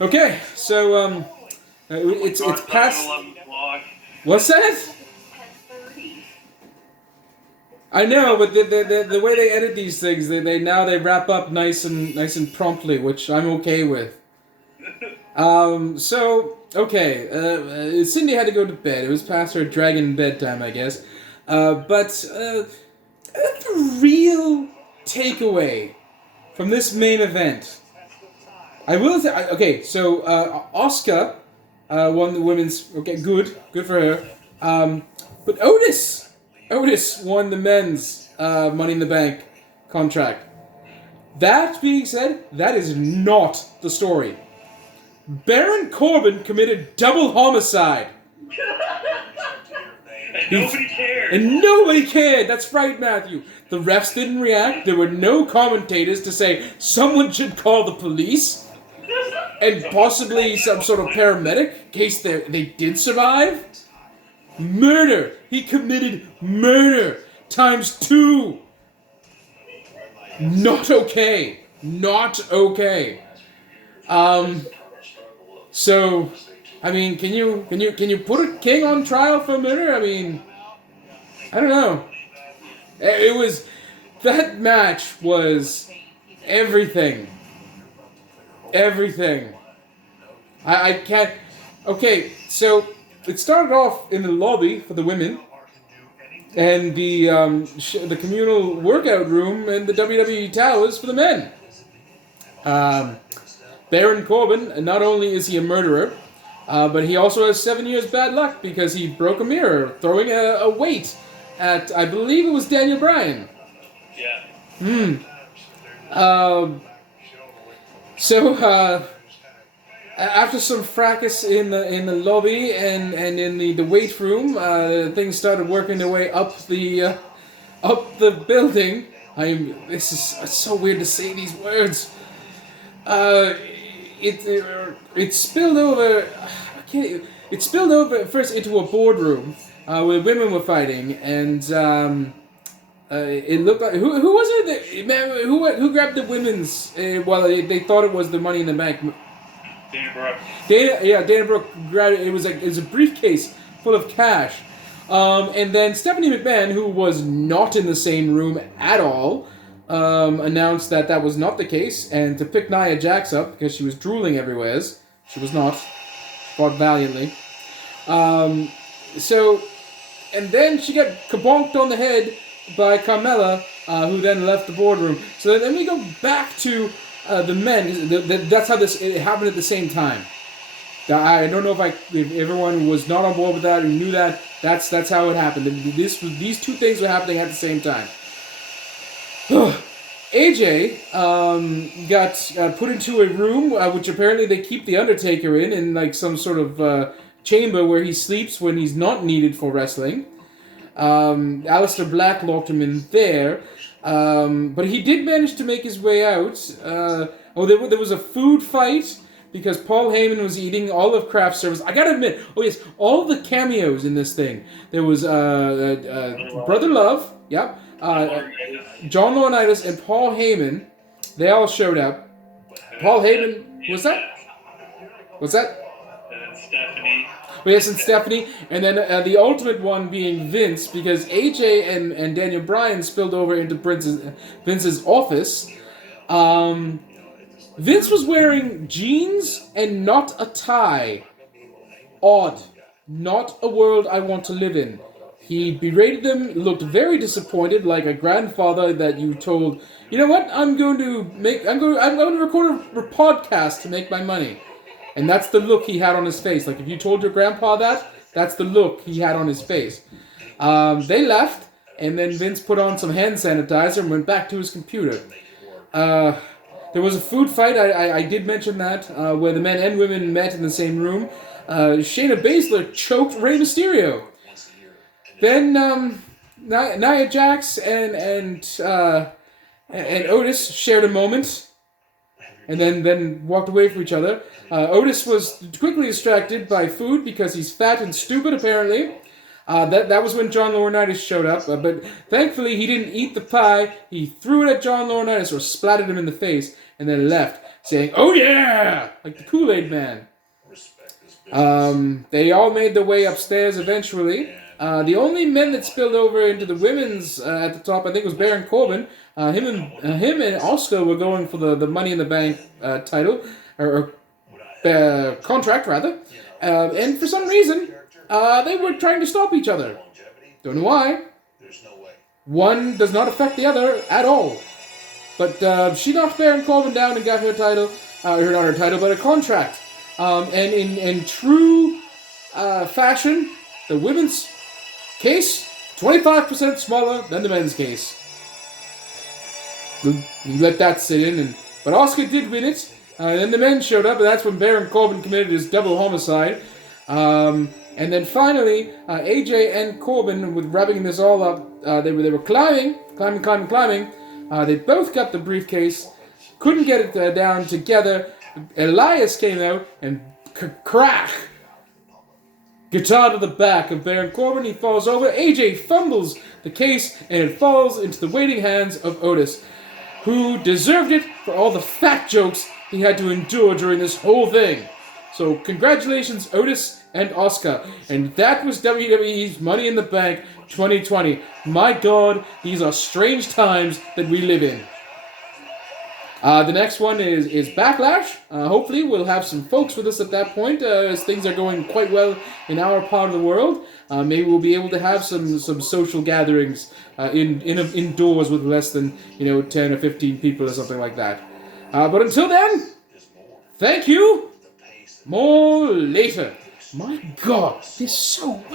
Okay, so it's past. 11 o'clock. What's that? I know, but the way they edit these things, they wrap up nice and promptly, which I'm okay with. So okay, Cindy had to go to bed. It was past her dragon bedtime, I guess. But the real takeaway from this main event, I will say, okay. So Oscar won the women's. Okay, good for her. But Otis won the men's Money in the Bank contract. That being said, that is not the story. Baron Corbin committed double homicide. And nobody cared. And nobody cared. That's right, Matthew. The refs didn't react. There were no commentators to say someone should call the police. And possibly some sort of paramedic in case they did survive. Murder. He committed murder times 2. Not okay. Not okay. So, I mean, can you put a king on trial for murder? I mean, I don't know. That match was everything. Everything. I can't. Okay, so it started off in the lobby for the women, and the communal workout room and the WWE towers for the men. Baron Corbin, not only is he a murderer, but he also has 7 years bad luck because he broke a mirror throwing a weight at, I believe it was Daniel Bryan. Yeah. So after some fracas in the lobby and in the weight room, things started working their way up the building. This is so weird to say these words. It spilled over. It spilled over first into a boardroom where women were fighting, and it looked like who was it? Who grabbed the women's? Well, they thought it was the Money in the Bank. Dana Brooke. Dana Brooke grabbed it. It was a briefcase full of cash, and then Stephanie McMahon, who was not in the same room at all. Announced that was not the case, and to pick Nia Jax up because she was drooling everywhere. She was not. Fought valiantly. And then she got kabonked on the head by Carmella, who then left the boardroom. So then we go back to the men. That's how it happened at the same time. I don't know if everyone was not on board with that or knew that. That's how it happened. These two things were happening at the same time. AJ got put into a room which apparently they keep the Undertaker in like some sort of chamber where he sleeps when he's not needed for wrestling. Aleister Black locked him in there, but he did manage to make his way out. There was a food fight because Paul Heyman was eating all of craft service. I gotta admit, all the cameos in this thing. There was Brother Love, yep. John Laurinaitis and Paul Heyman, they all showed up. Paul Heyman, what's that? And then Stephanie. Oh, yes, and Stephanie, and then the ultimate one being Vince, because AJ and Daniel Bryan spilled over into Vince's office. Vince was wearing jeans and not a tie. Odd. Not a world I want to live in. He berated them, looked very disappointed, like a grandfather that you told, you know what, I'm going to record a podcast to make my money. And that's the look he had on his face. Like if you told your grandpa that's the look he had on his face. They left, and then Vince put on some hand sanitizer and went back to his computer. There was a food fight, I did mention that, where the men and women met in the same room. Shayna Baszler choked Rey Mysterio. Then Nia Jax and Otis shared a moment, and then walked away from each other. Otis was quickly distracted by food because he's fat and stupid, apparently. That was when John Laurinaitis showed up, but thankfully he didn't eat the pie. He threw it at John Laurinaitis or splattered him in the face, and then left. saying, "Oh yeah!" like the Kool-Aid Man. They all made their way upstairs eventually. The only men that spilled over into the women's at the top, I think, was Baron Corbin. Him and Oscar were going for the Money in the Bank title, or contract rather. And for some reason, they were trying to stop each other. Don't know why. One does not affect the other at all. But she knocked Baron Corbin down and got her title, not her title, but a contract. And in true fashion, the women's case, 25% smaller than the men's case. You let that sit in, but Oscar did win it. And then the men showed up, and that's when Baron Corbin committed his double homicide. And then finally, AJ and Corbin, with wrapping this all up, they were climbing. They both got the briefcase, couldn't get it down together. Elias came out and crack! Guitar to the back of Baron Corbin. He falls over. AJ fumbles the case, and it falls into the waiting hands of Otis, who deserved it for all the fat jokes he had to endure during this whole thing. So congratulations, Otis and Oscar. And that was WWE's Money in the Bank 2020. My God, these are strange times that we live in. The next one is Backlash. Hopefully we'll have some folks with us at that point, as things are going quite well in our part of the world. Maybe we'll be able to have some social gatherings indoors with less than 10 or 15 people or something like that. But until then, thank you. More later. My God, this is so weird.